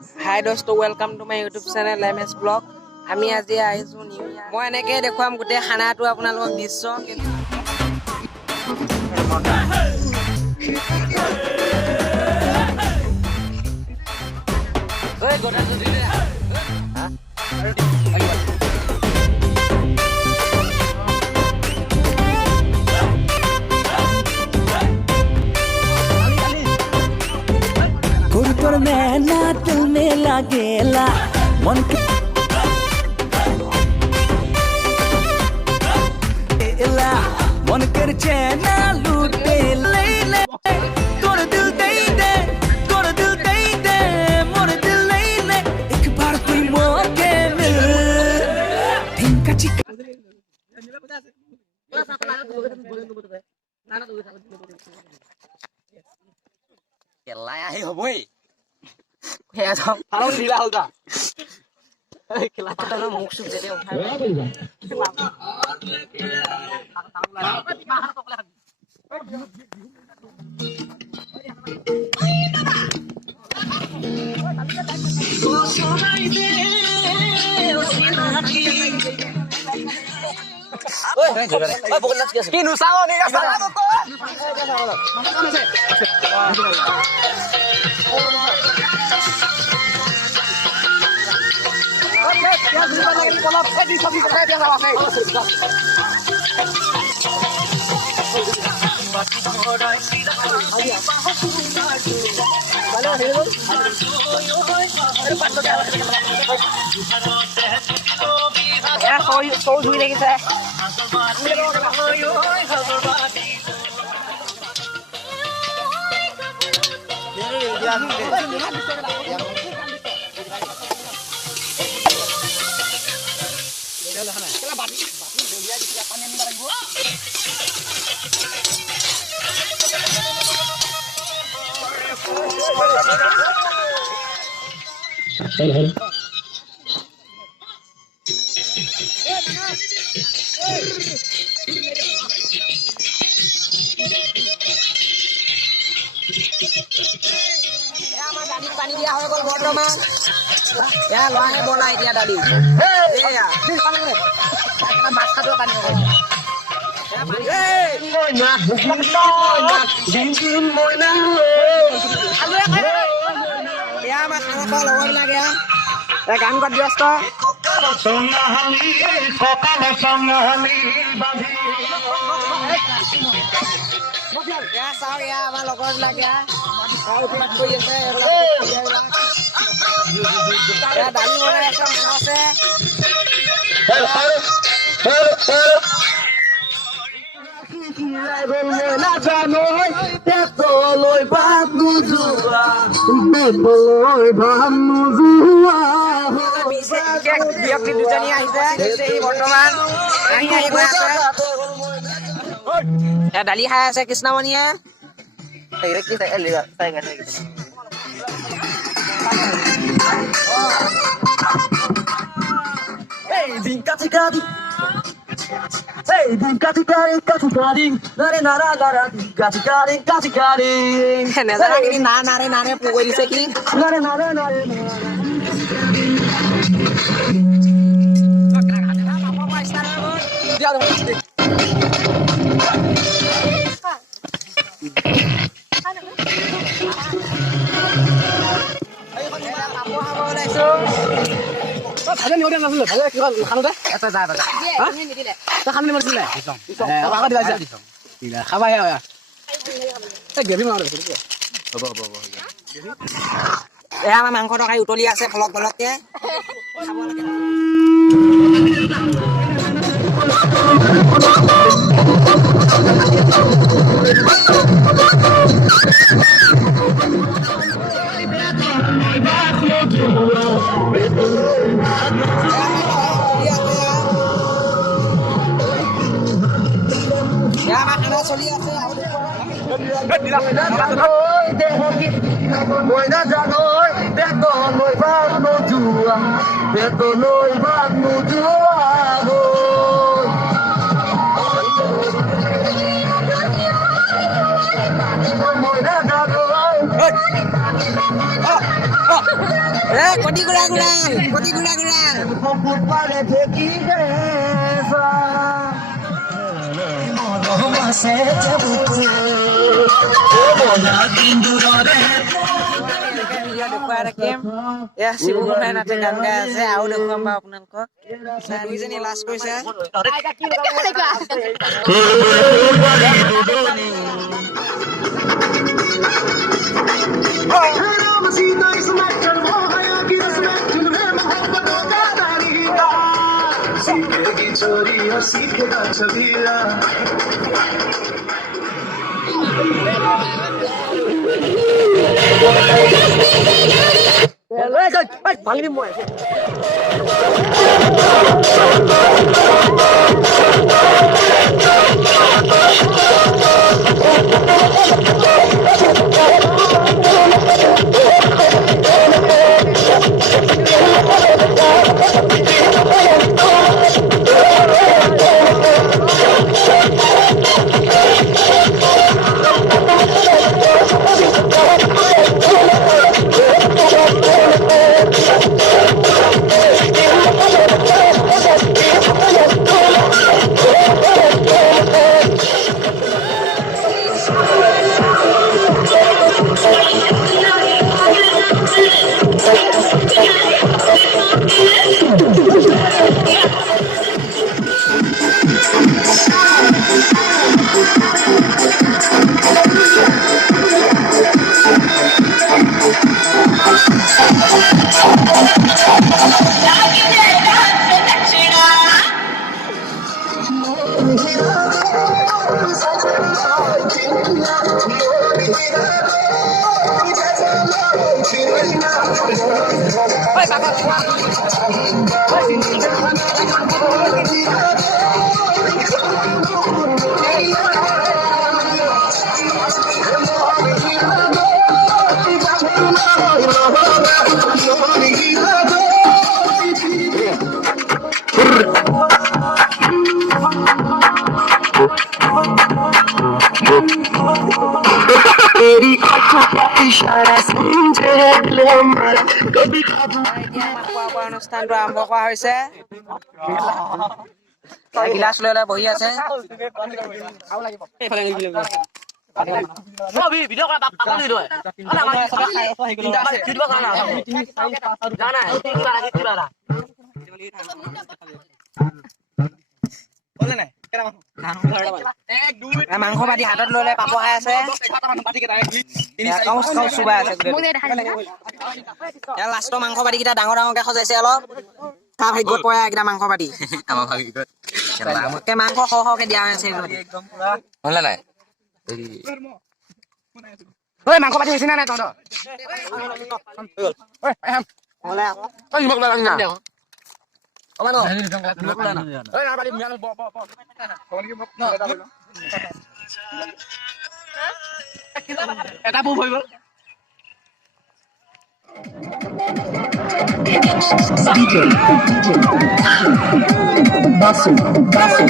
Hi dosto, welcome to my YouTube channel MS Blog. আমি আজি আহিছো নিউ ইয়াৰ মই এনেকৈ দেখুৱাম গোটেই খানাটো আপোনালোকক দৃশ্য ঐ গোটা দিলে হা गुरुतर में ना दिल में लागेला मन के एला मन कर चैना लूटे ले ले तोर दिल दे दे मोर दिल ले ले एक बार कोई मौके मिल ठिंका चिका Kelai ahi hoboi. সেয়া চাওক Kalau dila holda. খেলা পাতা মুখ চুপ যেতে উঠাই Oi, bukan lagi. Kinu sao ni salah tu. এয়া সৌ ধুই লাগিছে পানী দিয়া হৈ গ'ল বৰ্তমান এয়া লৰাহে বনাই দিয়া দালি এয়া মাছ খাব পানী হৈ গ'ল এয়া আমাৰ খানা খোৱা লগৰ লাগে গান গোৱাত ব্যস্ত এয়া চাওক এয়া আমাৰ লগৰ লাগে কৰি আছে দালি বনাই আছে মানুহ আছে ব্যক্তি দুজনী আহিছে বৰ্তমান আহি গৈ আছে দালি খাই আছে কৃষ্ণমণিয়ে নেজানাখিনি না নাৰে নাৰে কৈ দিছে কি এয়া আমাৰ মাংস তৰকাৰী উতলি আছে ফলক ফলককে খাব লাগে চলি আছে কটি গুড়া গুড়া কটি গুড়া গুড়া দেখুৱাই থাকিম এয়া শিৱু গোসাঁই নাথে গান গাই আছে আৰু দেখুৱাম বাৰু আপোনালোকক দুইজনী লাজ কৰিছে सीखेगा छबीला तेरी आँखों का इशारा समझे दिल हमारा कभी काबू অনুষ্ঠানটো আৰম্ভ কৰা হৈছে গিলাচ লৈ লৈ বহি আছে ভিডিঅ' কৰা পাপা দি দে মাংস পাতি হাতত লৈ লৈ পাপৰ খাই আছে চুবাই আছে লাষ্টৰ মাংস পাতি কেইটা ডাঙৰ ডাঙৰকে সজাইছে অলপ কাৰ ভাগ্যত পৰে এইকেইটা মাংস পাতি মাংস সৰহকে দিয়া হৈ আছে নাই মাংস পাতি হৈছে নাই তহঁতৰ এটা বুক হৈ গ'ল बासु बासु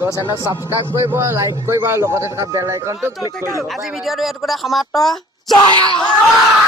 তো চেনেল সাবস্ক্ৰাইব কৰিব লাইক কৰিব আৰু লগতে থকা বেল আইকনটো ক্লিক কৰিব আজি ভিডিঅ'টো ইয়াত সমাপ্ত জয়